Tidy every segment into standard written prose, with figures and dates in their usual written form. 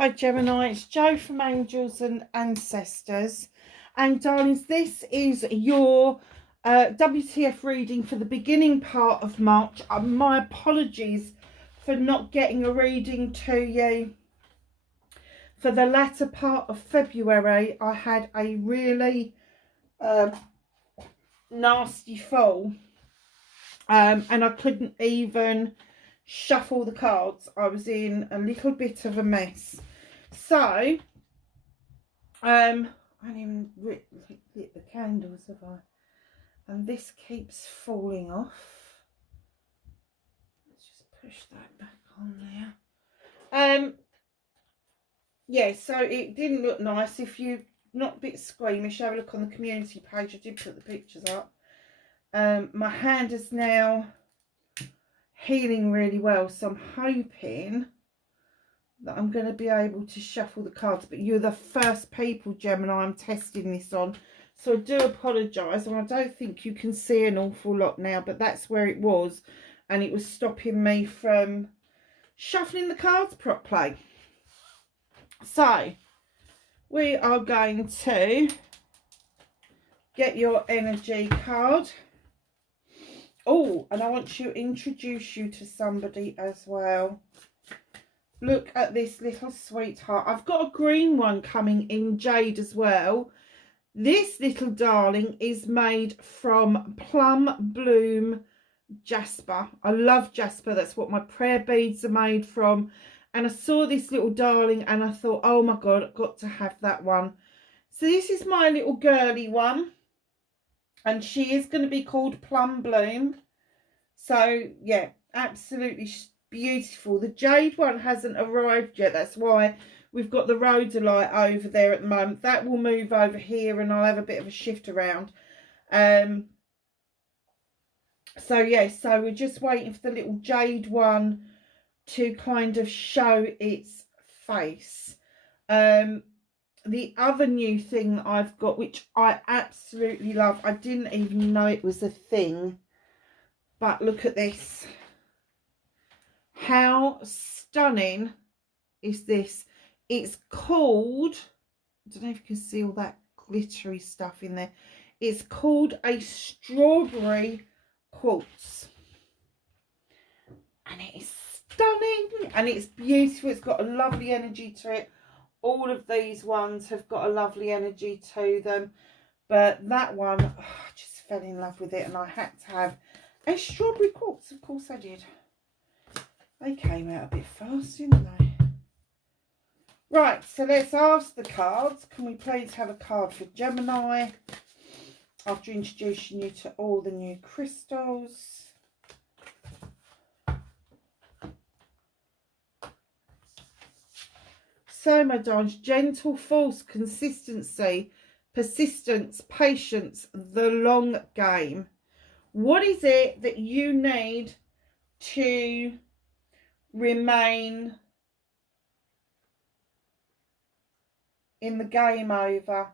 Hi Gemini, it's Jo from Angels and Ancestors. And darlings, this is your WTF reading for the beginning part of March. My apologies for not getting a reading to you for the latter part of February. I had a really nasty fall and I couldn't even shuffle the cards. I was in a little bit of a mess. So, I haven't even lit the candles, have I? And this keeps falling off. Let's just push that back on there. Yeah, so it didn't look nice. If you're not a bit squeamish, have a look on the community page. I did put the pictures up. My hand is now healing really well, so I'm hoping that I'm going to be able to shuffle the cards. But you're the first people, Gemini, I'm testing this on, so I do apologise, and I don't think you can see an awful lot now, but that's where it was, and it was stopping me from shuffling the cards properly. So we are going to get your energy card. Oh, and I want to introduce you to somebody as well. Look at this little sweetheart. I've got a green one coming in jade as well. This little darling is made from plum bloom jasper. I love jasper. That's what my prayer beads are made from. And I saw this little darling and I thought, oh my God, I've got to have that one. So this is my little girly one. And she is going to be called Plum Bloom. So, yeah, absolutely beautiful. The jade one hasn't arrived yet. That's why we've got the rhodolite over there at the moment. That will move over here and I'll have a bit of a shift around. So, yeah, so we're just waiting for the little jade one to kind of show its face. The other new thing I've got, which I absolutely love, I didn't even know it was a thing, but look at this. How stunning is this? It's called, I don't know if you can see all that glittery stuff in there. It's called a strawberry quartz. And it is stunning and it's beautiful. It's got a lovely energy to it. All of these ones have got a lovely energy to them. But that one, oh, I just fell in love with it. And I had to have a strawberry quartz. Of course I did. They came out a bit fast, didn't they? Right, so let's ask the cards. Can we please have a card for Gemini? After introducing you to all the new crystals. So, my darlings, gentle force, consistency, persistence, patience, the long game. What is it that you need to remain in the game over?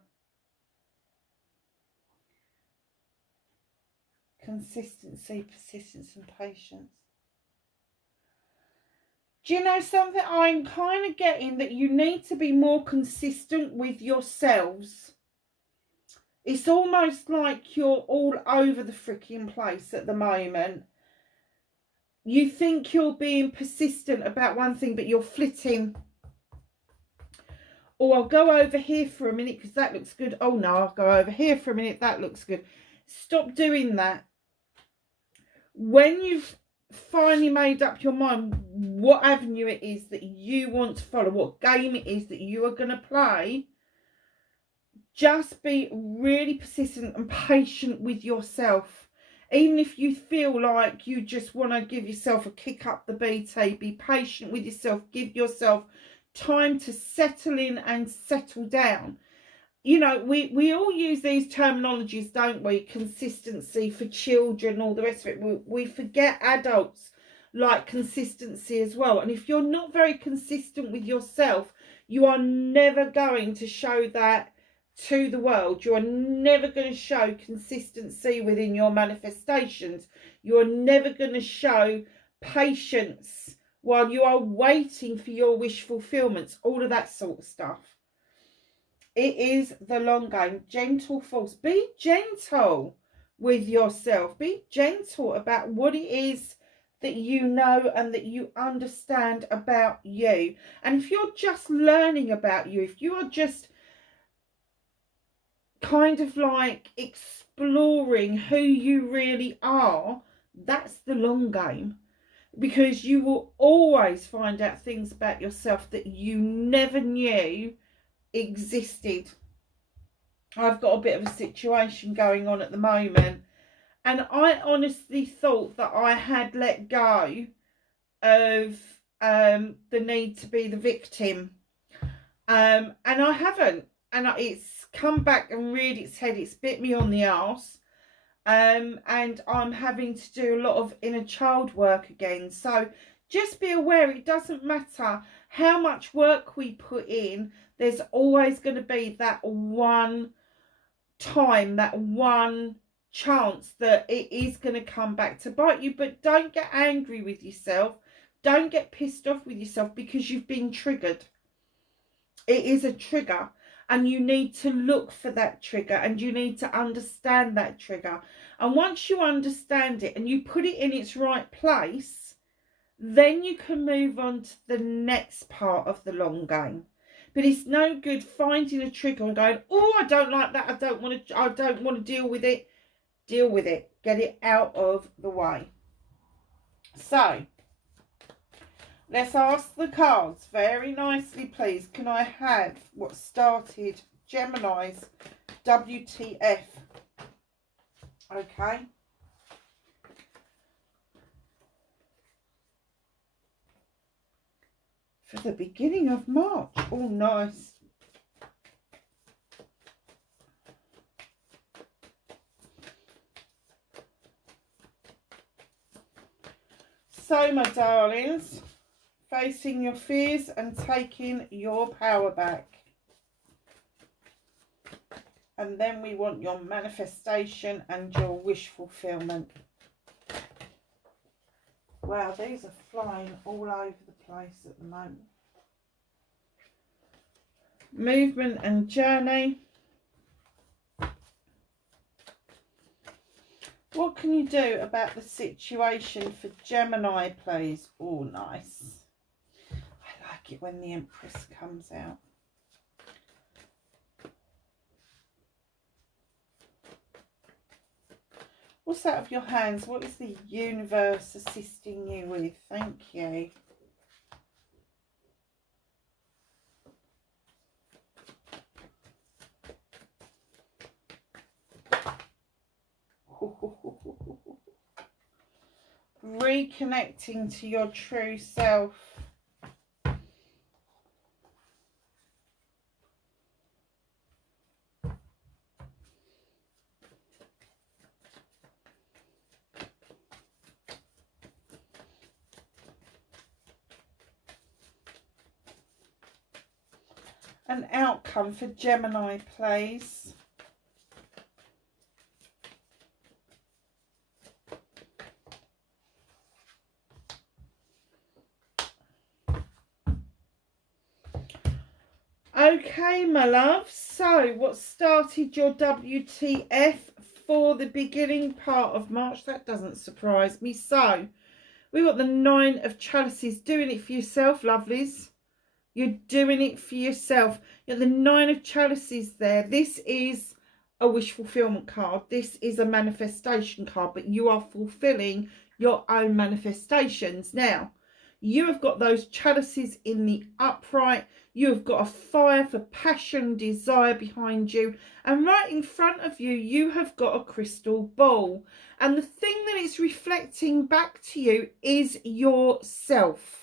Consistency, persistence, and patience. Do you know something? I'm kind of getting that you need to be more consistent with yourselves. It's almost like you're all over the freaking place at the moment. You think you're being persistent about one thing, but you're flitting. Oh, I'll go over here for a minute because that looks good. Oh, no, I'll go over here for a minute. That looks good. Stop doing that. When you've finally made up your mind what avenue it is that you want to follow, what game it is that you are going to play, just be really persistent and patient with yourself. Even if you feel like you just want to give yourself a kick up the BT, be patient with yourself. Give yourself time to settle in and settle down. You know, we all use these terminologies, don't we? Consistency for children, all the rest of it. We forget adults like consistency as well. And if you're not very consistent with yourself, you are never going to show that to the world. You are never going to show consistency within your manifestations. You are never going to show patience while you are waiting for your wish fulfillments, all of that sort of stuff. It is the long game. Gentle force. Be gentle with yourself. Be gentle about what it is that you know and that you understand about you. And if you're just learning about you, if you are just kind of like exploring who you really are, that's the long game. Because you will always find out things about yourself that you never knew existed. I've got a bit of a situation going on at the moment, and I honestly thought that I had let go of the need to be the victim, and I haven't, and it's come back and reared its head. It's bit me on the arse. And I'm having to do a lot of inner child work again. So just be aware, it doesn't matter how much work we put in, there's always going to be that one time, that one chance that it is going to come back to bite you. But don't get angry with yourself. Don't get pissed off with yourself because you've been triggered. It is a trigger. And you need to look for that trigger, and you need to understand that trigger. And once you understand it and you put it in its right place, then you can move on to the next part of the long game. But it's no good finding a trigger and going, oh, I don't like that. I don't want to deal with it. Deal with it. Get it out of the way. So let's ask the cards very nicely, please. Can I have what started Gemini's WTF? Okay. For the beginning of March. Oh, nice. So, my darlings, facing your fears and taking your power back. And then we want your manifestation and your wish fulfillment. Wow, these are flying all over the place at the moment. Movement and journey. What can you do about the situation for Gemini, please? Oh, nice. I like it when the Empress comes out. What's out of your hands? What is the universe assisting you with? Thank you. Reconnecting to your true self. An outcome for Gemini, please. Okay, my love. So, what started your WTF for the beginning part of March? That doesn't surprise me. So, we've got the Nine of Chalices. Doing it for yourself, lovelies. You're doing it for yourself. You've got the Nine of Chalices there. This is a wish fulfillment card. This is a manifestation card, but you are fulfilling your own manifestations. Now, you have got those chalices in the upright. You have got a fire for passion, desire behind you. And right in front of you, you have got a crystal ball. And the thing that it's reflecting back to you is yourself.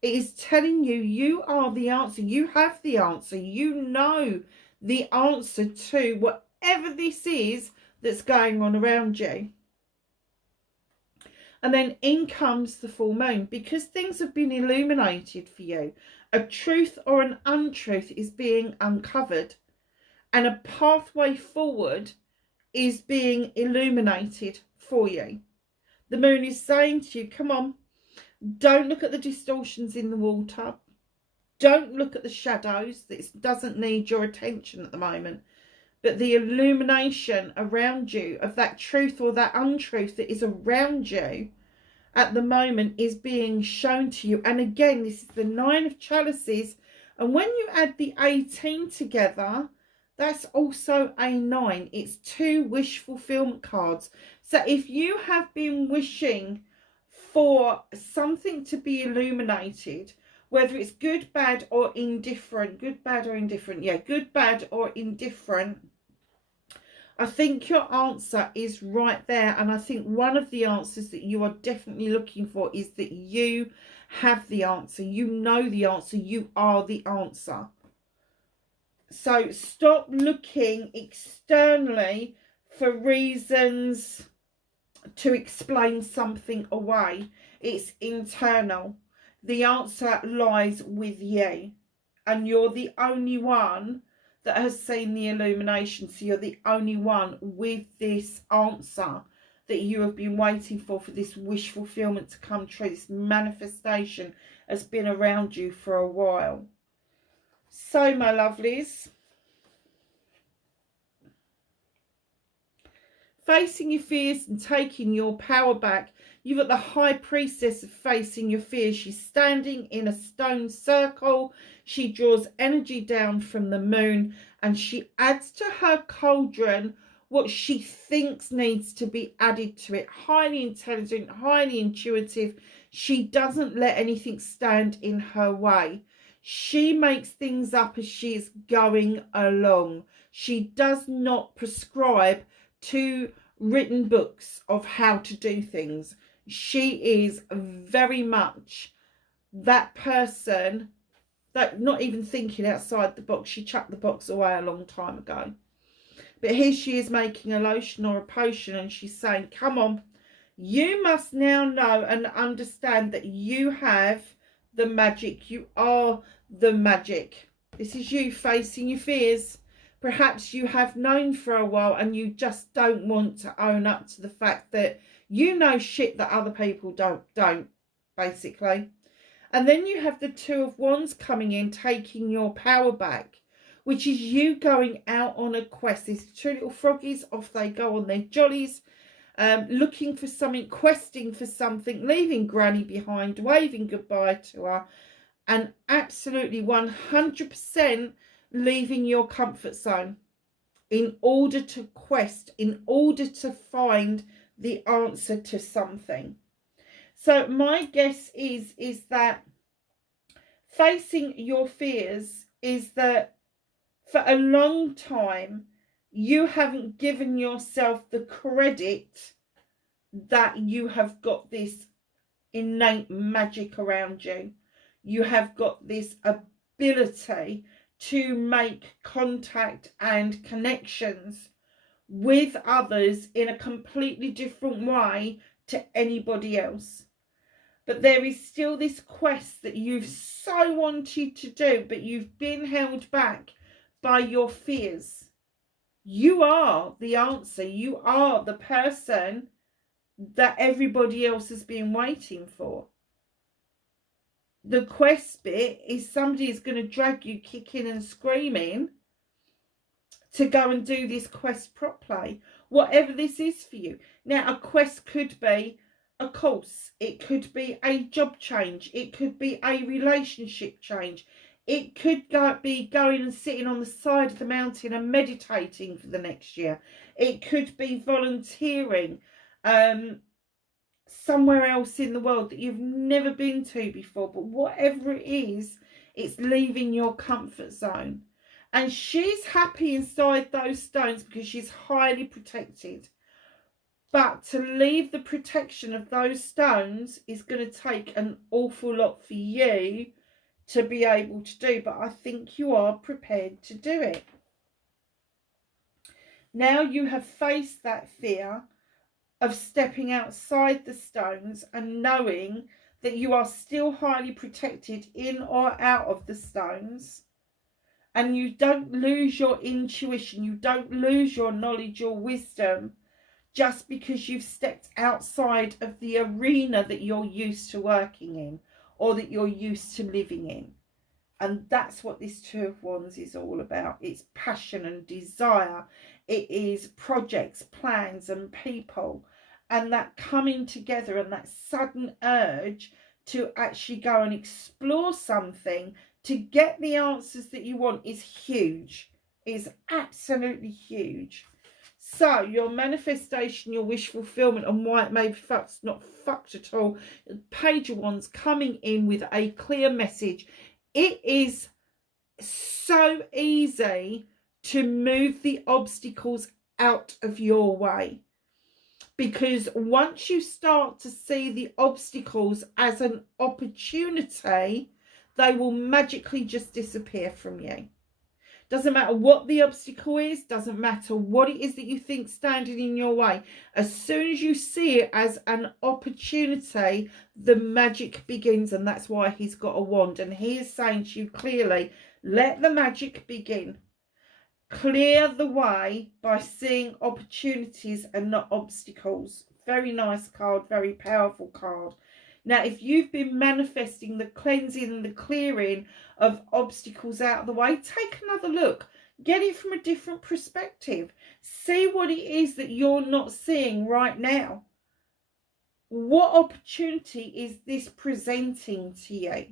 It is telling you, you are the answer. You have the answer. You know the answer to whatever this is that's going on around you. And then in comes the full moon. Because things have been illuminated for you, a truth or an untruth is being uncovered. And a pathway forward is being illuminated for you. The moon is saying to you, come on. Don't look at the distortions in the water. Don't look at the shadows. This doesn't need your attention at the moment. But the illumination around you of that truth or that untruth that is around you at the moment is being shown to you. And again, this is the 9 of chalices. And when you add the 18 together, that's also a 9. It's 2 wish fulfillment cards. So if you have been wishing for something to be illuminated, whether it's good, bad, or indifferent, good, bad, or indifferent, yeah, good, bad, or indifferent, I think your answer is right there. And I think one of the answers that you are definitely looking for is that you have the answer. You know the answer. You are the answer. So stop looking externally for reasons to explain something away. It's internal. The answer lies with you. And you're the only one that has seen the illumination. So you're the only one with this answer that you have been waiting for this wish fulfillment to come true. This manifestation has been around you for a while. So, my lovelies, facing your fears and taking your power back. You've got the High Priestess of facing your fears. She's standing in a stone circle. She draws energy down from the moon and she adds to her cauldron what she thinks needs to be added to it. Highly intelligent, highly intuitive. She doesn't let anything stand in her way. She makes things up as she is going along. She does not prescribe to written books of how to do things. She is very much that person that not even thinking outside the box. She chucked the box away a long time ago. But here she is making a lotion or a potion and she's saying, come on, you must now know and understand that you have the magic. You are the magic. This is you facing your fears. Perhaps you have known for a while and you just don't want to own up to the fact that you know shit that other people don't, basically. And then you have the 2 of Wands coming in, taking your power back, which is you going out on a quest. These 2 little froggies, off they go on their jollies, looking for something, questing for something, leaving Granny behind, waving goodbye to her, and absolutely 100% leaving your comfort zone in order to quest, in order to find the answer to something. So my guess is that facing your fears is that for a long time you haven't given yourself the credit that you have got this innate magic around you. You have got this ability to make contact and connections with others in a completely different way to anybody else. But there is still this quest that you've so wanted to do, but you've been held back by your fears. You are the answer. You are the person that everybody else has been waiting for. The quest bit is somebody is going to drag you kicking and screaming to go and do this quest properly, whatever this is for you. Now, a quest could be a course, it could be a job change, it could be a relationship change, it could be going and sitting on the side of the mountain and meditating for the next year, it could be volunteering somewhere else in the world that you've never been to before. But whatever it is, it's leaving your comfort zone. And she's happy inside those stones because she's highly protected. But to leave the protection of those stones is going to take an awful lot for you to be able to do. But I think you are prepared to do it. Now you have faced that fear of stepping outside the stones and knowing that you are still highly protected in or out of the stones. And you don't lose your intuition, you don't lose your knowledge, your wisdom just because you've stepped outside of the arena that you're used to working in or that you're used to living in. And that's what this Two of Wands is all about. It's passion and desire. It is projects, plans and people. And that coming together and that sudden urge to actually go and explore something to get the answers that you want is huge. Is absolutely huge. So your manifestation, your wish fulfillment, and why it may be fucked, not fucked at all. Page of Wands coming in with a clear message. It is so easy to move the obstacles out of your way, because once you start to see the obstacles as an opportunity, they will magically just disappear from you. Doesn't matter what the obstacle is, doesn't matter what it is that you think standing in your way. As soon as you see it as an opportunity, the magic begins. And that's why he's got a wand. And he is saying to you clearly, let the magic begin. Clear the way by seeing opportunities and not obstacles. Very nice card, very powerful card. Now, if you've been manifesting the cleansing and the clearing of obstacles out of the way, take another look. Get it from a different perspective. See what it is that you're not seeing right now. What opportunity is this presenting to you?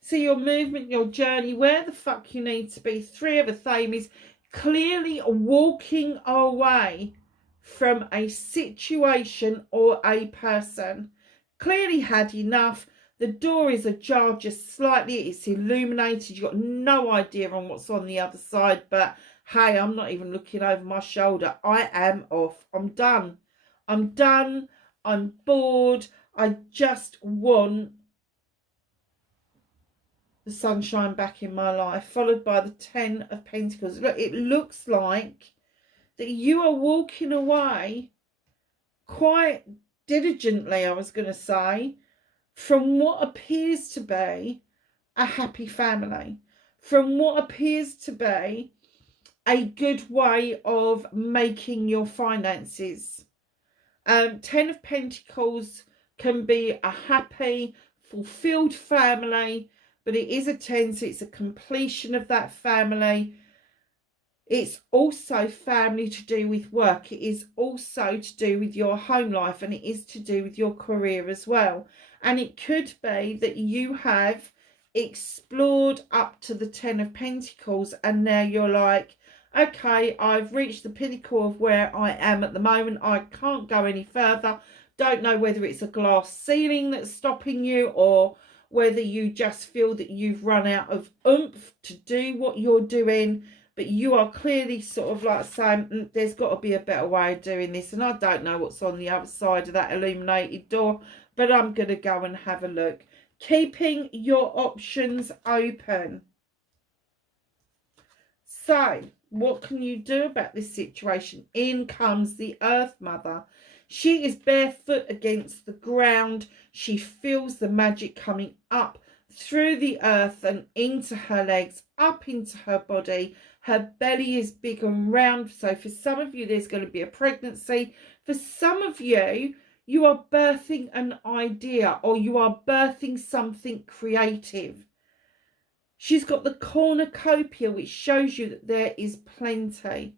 See your movement, your journey, where the fuck you need to be. Three of a theme is clearly walking away from a situation or a person. Clearly had enough. The door is ajar just slightly. It's illuminated. You've got no idea on what's on the other side. But hey, I'm not even looking over my shoulder. I am off. I'm done. I'm done. I'm bored. I just want the sunshine back in my life. Followed by the 10 of Pentacles. Look, it looks like that you are walking away quite diligently, I was going to say, from what appears to be a happy family, from what appears to be a good way of making your finances. 10 of Pentacles can be a happy, fulfilled family, but it is a 10, so it's a completion of that family. It's also family to do with work. It is also to do with your home life, and it is to do with your career as well. And it could be that you have explored up to the 10 of Pentacles and now you're like, okay, I've reached the pinnacle of where I am at the moment. I can't go any further. Don't know whether it's a glass ceiling that's stopping you or whether you just feel that you've run out of oomph to do what you're doing. But you are clearly sort of like saying, there's got to be a better way of doing this. And I don't know what's on the other side of that illuminated door, but I'm going to go and have a look. Keeping your options open. So, what can you do about this situation? In comes the Earth Mother. She is barefoot against the ground. She feels the magic coming up through the earth and into her legs, up into her body. Her belly is big and round. So for some of you, there's going to be a pregnancy. For some of you, you are birthing an idea or you are birthing something creative. She's got the cornucopia, which shows you that there is plenty.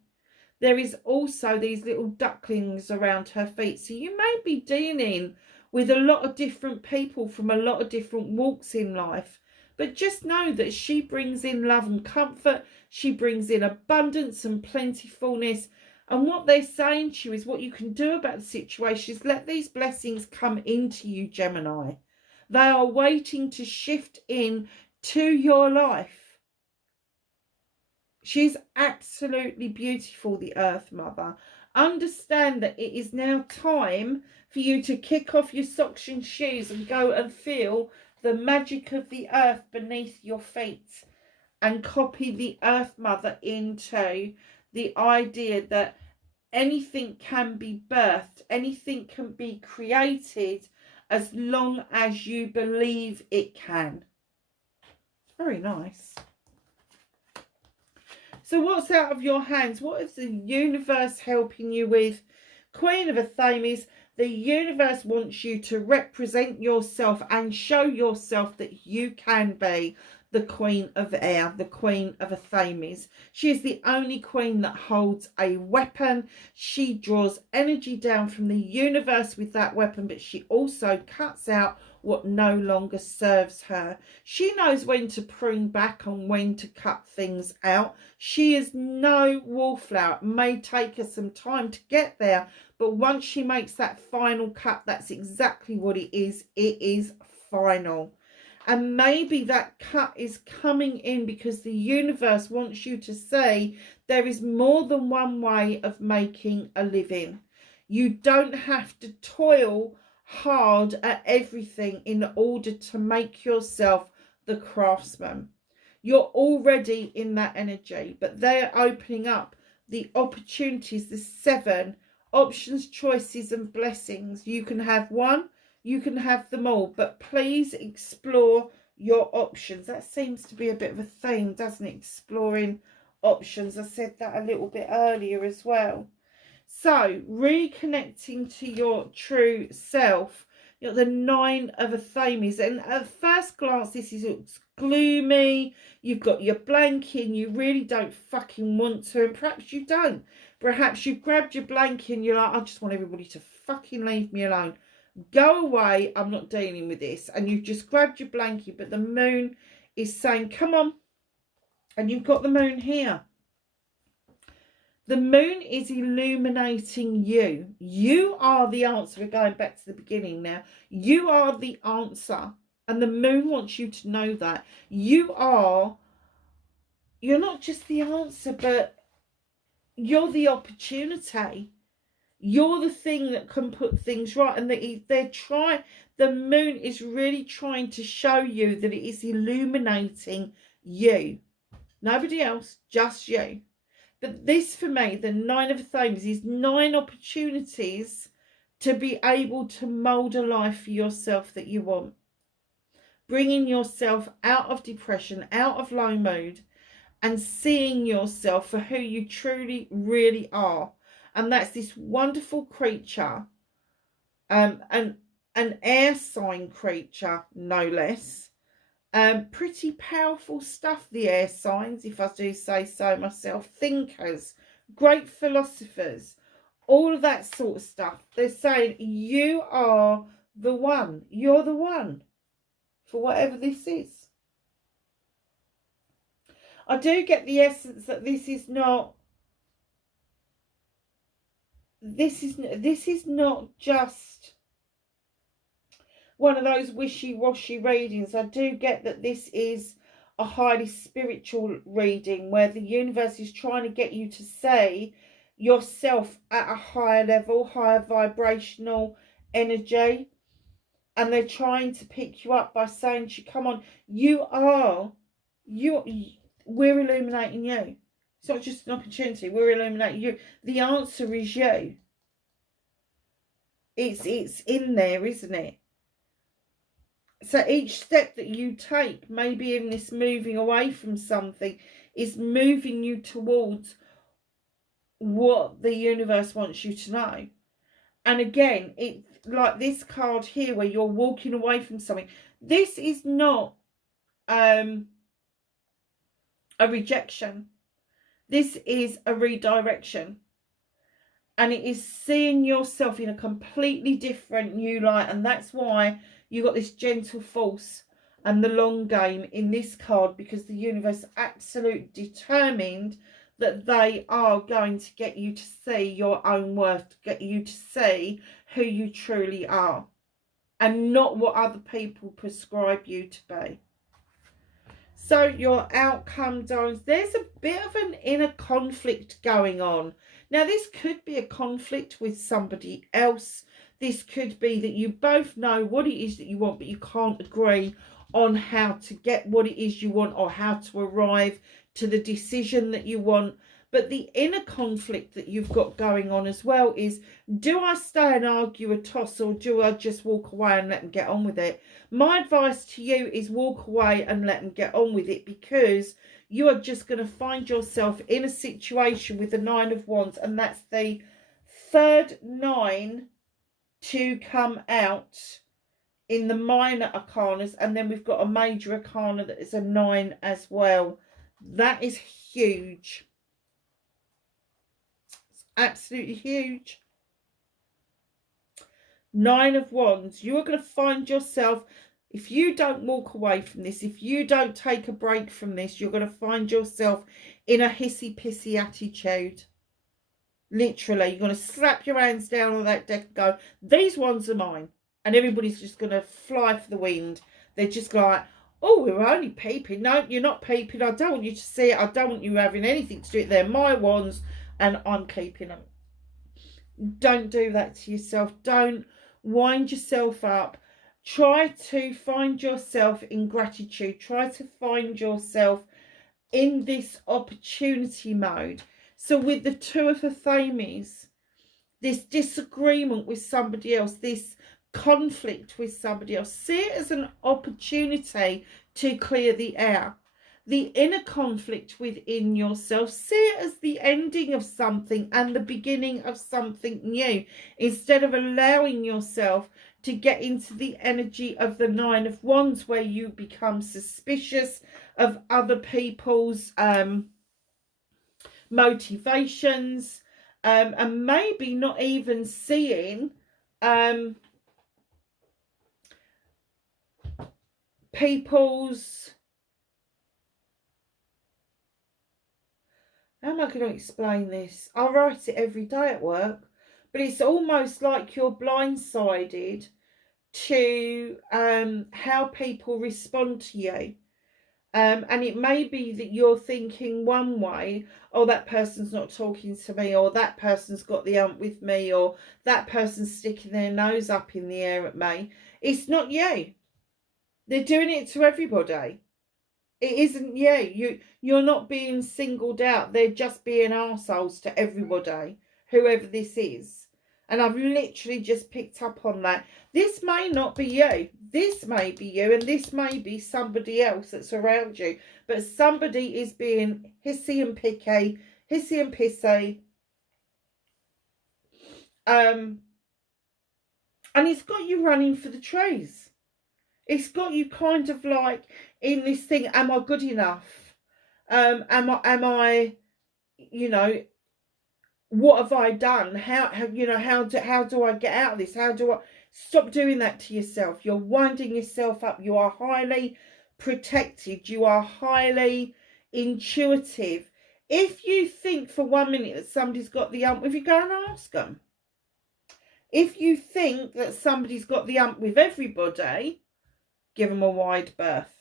There is also these little ducklings around her feet. So you may be dealing with a lot of different people from a lot of different walks in life. But just know that she brings in love and comfort. She brings in abundance and plentifulness. And what they're saying to you is what you can do about the situation is let these blessings come into you, Gemini. They are waiting to shift in to your life. She's absolutely beautiful, the Earth Mother. Understand that it is now time for you to kick off your socks and shoes and go and feel the magic of the earth beneath your feet and copy the Earth Mother into the idea that anything can be birthed, anything can be created as long as you believe it can. Very nice. So what's out of your hands? What is the universe helping you with? Queen of Affirmations, the universe wants you to represent yourself and show yourself that you can be the Queen of Air, the Queen of Affirmations. She is the only queen that holds a weapon. She draws energy down from the universe with that weapon, but she also cuts out what no longer serves her. She knows when to prune back and when to cut things out. She is no wallflower. It may take her some time to get there, but once she makes that final cut, that's exactly what it is. It is final. And maybe that cut is coming in because the universe wants you to say there is more than one way of making a living. You don't have to toil hard at everything in order to make yourself the craftsman. You're already in that energy, but they're opening up the opportunities, the 7 options, choices and blessings. You can have one, you can have them all, but please explore your options. That seems to be a bit of a theme, doesn't it? Exploring options. I said that a little bit earlier as well. So reconnecting to your true self. You've got the 9 of Affirmations, and at first glance this looks gloomy. You've got your blankie and you really don't fucking want to, and perhaps you don't. Perhaps you grabbed your blankie and you're like, I just want everybody to fucking leave me alone. Go away, I'm not dealing with this. And you've just grabbed your blankie, but the moon is saying, come on. And you've got the moon here. The moon is illuminating you. You are the answer. We're going back to the beginning now. You are the answer. And the moon wants you to know that. You're not just the answer, but you're the opportunity. You're the thing that can put things right. And the moon is really trying to show you that it is illuminating you. Nobody else, just you. But this, for me, the 9 of Affirmations, is 9 opportunities to be able to mould a life for yourself that you want. Bringing yourself out of depression, out of low mood, and seeing yourself for who you truly, really are. And that's this wonderful creature, an air sign creature, no less. Pretty powerful stuff, the air signs, if I do say so myself. Thinkers, great philosophers, all of that sort of stuff. They're saying you are the one. You're the one for whatever this is. I do get the essence that this is not just one of those wishy-washy readings. I do get that this is a highly spiritual reading where the universe is trying to get you to say yourself at a higher level, higher vibrational energy. And they're trying to pick you up by saying to you, come on, we're illuminating you. It's not just an opportunity, we're illuminating you. The answer is you. It's in there, isn't it? So each step that you take, maybe in this moving away from something, is moving you towards what the universe wants you to know. And again, it's like this card here where you're walking away from something. This is not a rejection. This is a redirection. And it is seeing yourself in a completely different new light. And that's why you got this gentle force and the long game in this card, because the universe absolutely determined that they are going to get you to see your own worth, to get you to see who you truly are, and not what other people prescribe you to be. So your outcome, darlings, there's a bit of an inner conflict going on. Now, this could be a conflict with somebody else. This could be that you both know what it is that you want, but you can't agree on how to get what it is you want or how to arrive to the decision that you want. But the inner conflict that you've got going on as well is, do I stay and argue a toss, or do I just walk away and let them get on with it? My advice to you is walk away and let them get on with it, because you are just going to find yourself in a situation with the Nine of Wands, and that's the third nine to come out in the minor arcanas, and then we've got a major arcana that is a 9 as well. That is huge. It's absolutely huge. 9 of Wands. You are going to find yourself, if you don't walk away from this, if you don't take a break from this, you're going to find yourself in a hissy pissy attitude. Literally, you're going to slap your hands down on that deck and go, these ones are mine. And everybody's just going to fly for the wind. They're just like, oh, we're only peeping. No, you're not peeping. I don't want you to see it. I don't want you having anything to do with it. They're my ones and I'm keeping them. Don't do that to yourself. Don't wind yourself up. Try to find yourself in gratitude. Try to find yourself in this opportunity mode. So with the Two of Athames, this disagreement with somebody else, this conflict with somebody else, see it as an opportunity to clear the air. The inner conflict within yourself, see it as the ending of something and the beginning of something new, instead of allowing yourself to get into the energy of the Nine of Wands, where you become suspicious of other people's motivations, and maybe not even seeing people's, how am I going to explain this? I write it every day at work, but it's almost like you're blindsided to how people respond to you. And it may be that you're thinking one way, oh, that person's not talking to me, or that person's got the ump with me, or that person's sticking their nose up in the air at me. It's not you. They're doing it to everybody. It isn't you. You're not being singled out. They're just being arseholes to everybody, whoever this is. And I've literally just picked up on that. This may not be you. This may be you, and this may be somebody else that's around you. But somebody is being hissy and picky, hissy and pissy. And it's got you running for the trees. It's got you kind of like in this thing, am I good enough? Am I, you know, what have I done? How do I get out of this? How do I stop doing that to yourself? You're winding yourself up. You are highly protected. You are highly intuitive. If you think for 1 minute that somebody's got the ump, if you go and ask them. If you think that somebody's got the ump with everybody, give them a wide berth.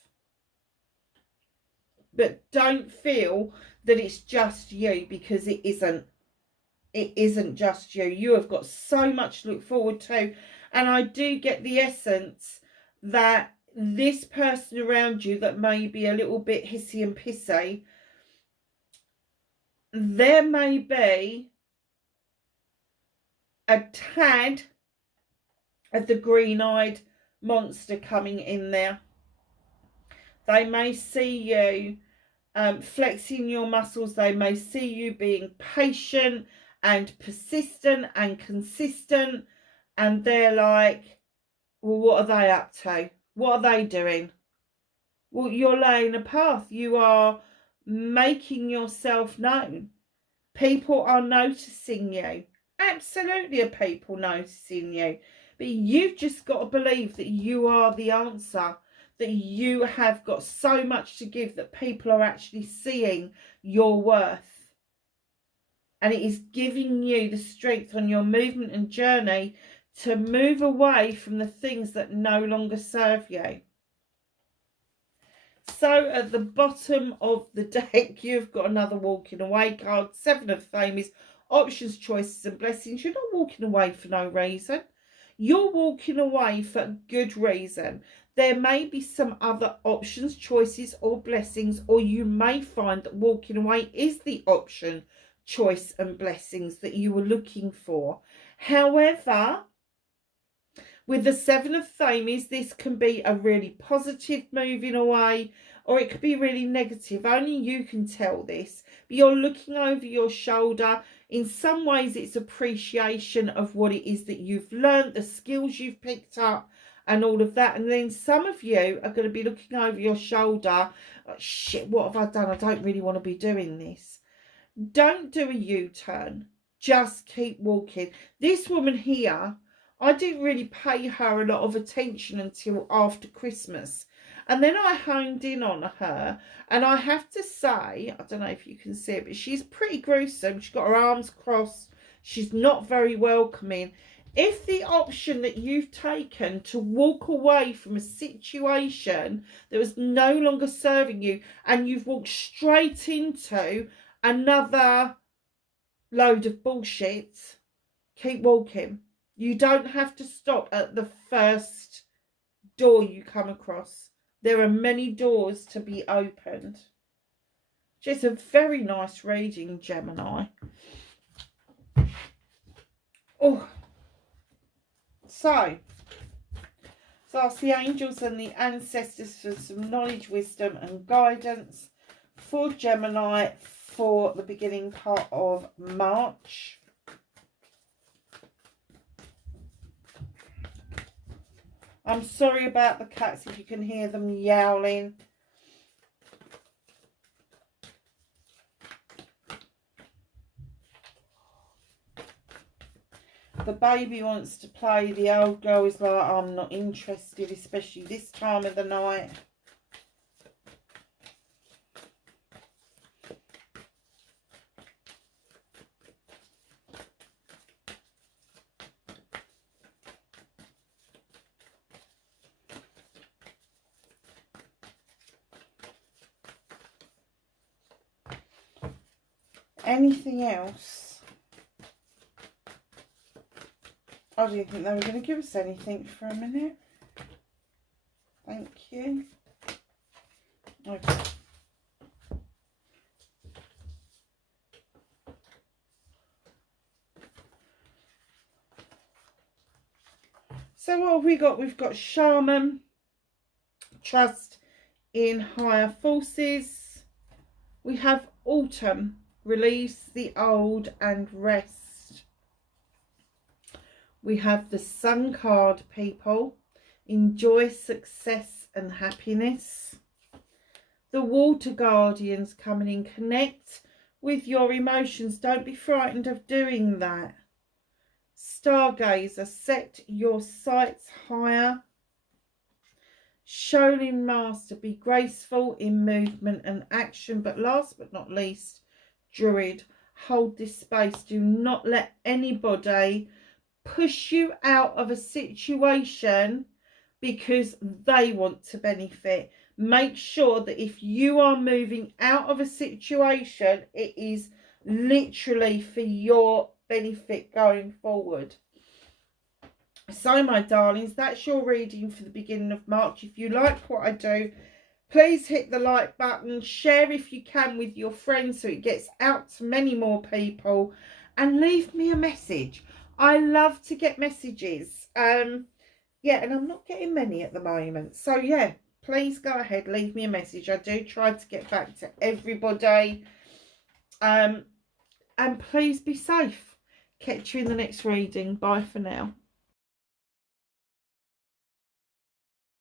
But don't feel that it's just you, because it isn't. It isn't just you. You have got so much to look forward to. And I do get the essence that this person around you that may be a little bit hissy and pissy, there may be a tad of the green-eyed monster coming in there. They may see you flexing your muscles. They may see you being patient and persistent and consistent, and they're like, well, what are they up to? What are they doing? Well, you're laying a path. You are making yourself known. People are noticing you. Absolutely are people noticing you. But you've just got to believe that you are the answer, that you have got so much to give, that people are actually seeing your worth. And it is giving you the strength on your movement and journey to move away from the things that no longer serve you. So at the bottom of the deck, you've got another walking away card. 7 of Flames, options, choices and blessings. You're not walking away for no reason. You're walking away for a good reason. there may be some other options, choices, or blessings, or you may find that walking away is the option, choice, and blessings that you were looking for. However, with the Seven of Thames, this can be a really positive moving away, or it could be really negative. Only you can tell this. But you're looking over your shoulder. In some ways, it's appreciation of what it is that you've learned, the skills you've picked up, and all of that. And then some of you are going to be looking over your shoulder. Oh, shit, what have I done? I don't really want to be doing this. Don't do a U-turn. Just keep walking. This woman here, I didn't really pay her a lot of attention until after Christmas. And then I honed in on her. And I have to say, I don't know if you can see it, but she's pretty gruesome. She's got her arms crossed. She's not very welcoming. If the option that you've taken to walk away from a situation that was no longer serving you, and you've walked straight into another load of bullshit, keep walking. You don't have to stop at the first door you come across. There are many doors to be opened. Just a very nice reading, Gemini. Oh, so ask the angels and the ancestors for some knowledge, wisdom, and guidance for Gemini for the beginning part of March. I'm sorry about the cats if you can hear them yowling. The baby wants to play. The old girl is like, I'm not interested, especially this time of the night. Anything else? I didn't think they were going to give us anything for a minute. Thank you. Okay. So what have we got? We've got Shaman, trust in higher forces. We have Autumn, release the old and rest. We have the Sun card, people. Enjoy success and happiness. The Water Guardians coming in. Connect with your emotions. Don't be frightened of doing that. Stargazer, set your sights higher. Shaolin Master, be graceful in movement and action. But last but not least, Druid, hold this space. Do not let anybody push you out of a situation because they want to benefit. Make sure that if you are moving out of a situation, it is literally for your benefit going forward. So my darlings, that's your reading for the beginning of March. If you like what I do, please hit the like button, share if you can with your friends so it gets out to many more people, and leave me a message. I love to get messages. Yeah, and I'm not getting many at the moment. So yeah, please go ahead, leave me a message. I do try to get back to everybody. And please be safe. Catch you in the next reading. Bye for now.